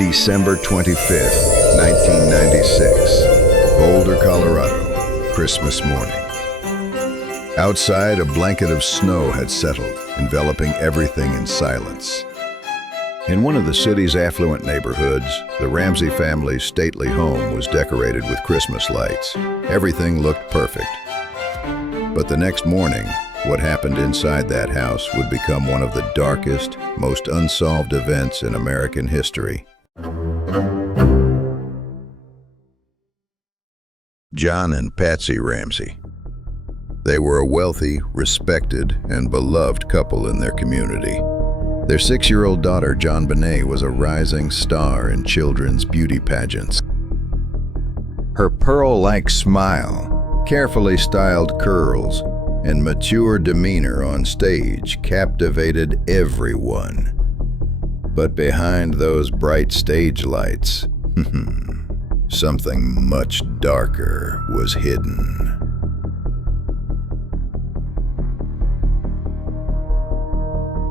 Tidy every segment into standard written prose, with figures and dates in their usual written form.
December 25th, 1996, Boulder, Colorado, Christmas morning. Outside, a blanket of snow had settled, enveloping everything in silence. In one of the city's affluent neighborhoods, the Ramsey family's stately home was decorated with Christmas lights. Everything looked perfect. But the next morning, what happened inside that house would become one of the darkest, most unsolved events in American history. John and Patsy Ramsey. They were a wealthy, respected, and beloved couple in their community. Their 6-year-old daughter, JonBenét, was a rising star in children's beauty pageants. Her pearl-like smile, carefully styled curls, and mature demeanor on stage captivated everyone. But behind those bright stage lights, something much darker was hidden.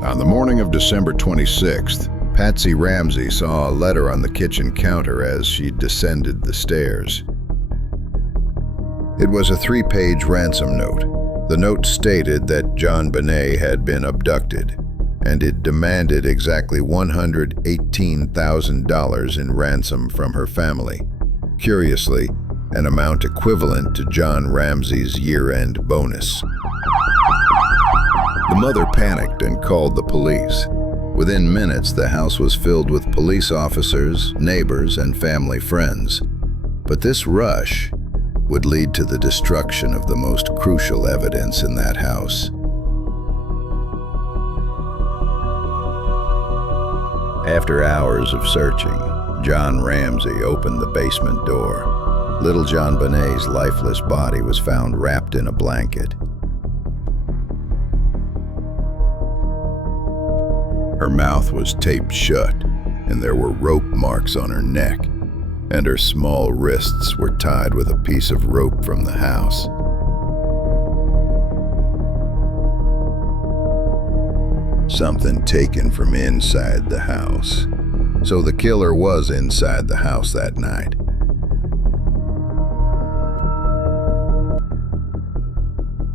On the morning of December 26th, Patsy Ramsey saw a letter on the kitchen counter as she descended the stairs. It was a 3-page ransom note. The note stated that JonBenét had been abducted, and it demanded exactly $118,000 in ransom from her family. Curiously, an amount equivalent to John Ramsey's year-end bonus. The mother panicked and called the police. Within minutes, the house was filled with police officers, neighbors, and family friends. But this rush would lead to the destruction of the most crucial evidence in that house. After hours of searching, John Ramsey opened the basement door. Little JonBenét's lifeless body was found wrapped in a blanket. Her mouth was taped shut, and there were rope marks on her neck, and her small wrists were tied with a piece of rope from the house. Something taken from inside the house. So the killer was inside the house that night.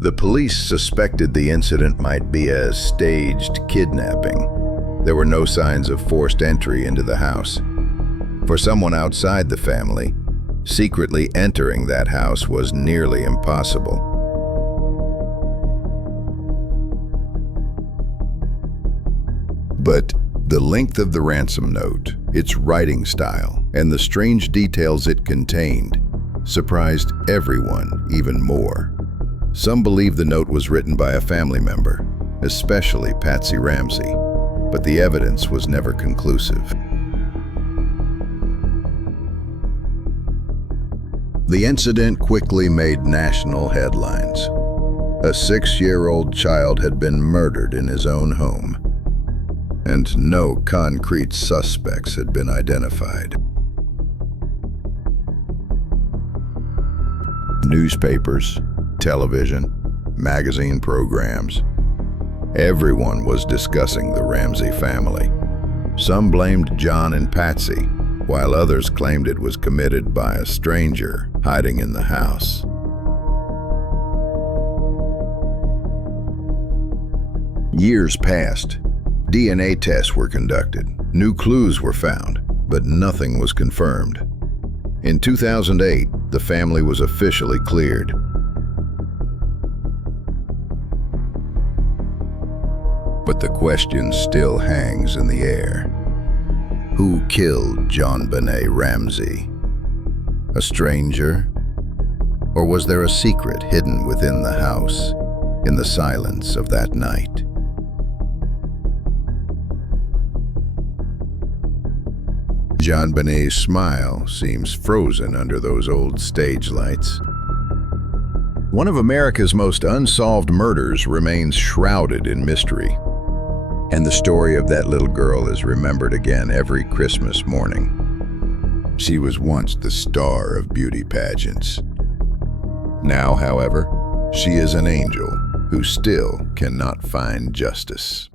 The police suspected the incident might be a staged kidnapping. There were no signs of forced entry into the house. For someone outside the family, secretly entering that house was nearly impossible. But the length of the ransom note, its writing style, and the strange details it contained surprised everyone even more. Some believe the note was written by a family member, especially Patsy Ramsey, but the evidence was never conclusive. The incident quickly made national headlines. A 6-year-old child had been murdered in his own home, and no concrete suspects had been identified. Newspapers, television, magazine programs. Everyone was discussing the Ramsey family. Some blamed John and Patsy, while others claimed it was committed by a stranger hiding in the house. Years passed. DNA tests were conducted. New clues were found, but nothing was confirmed. In 2008, the family was officially cleared. But the question still hangs in the air. Who killed JonBenét Ramsey? A stranger? Or was there a secret hidden within the house, in the silence of that night? JonBenét's smile seems frozen under those old stage lights. One of America's most unsolved murders remains shrouded in mystery. And the story of that little girl is remembered again every Christmas morning. She was once the star of beauty pageants. Now, however, she is an angel who still cannot find justice.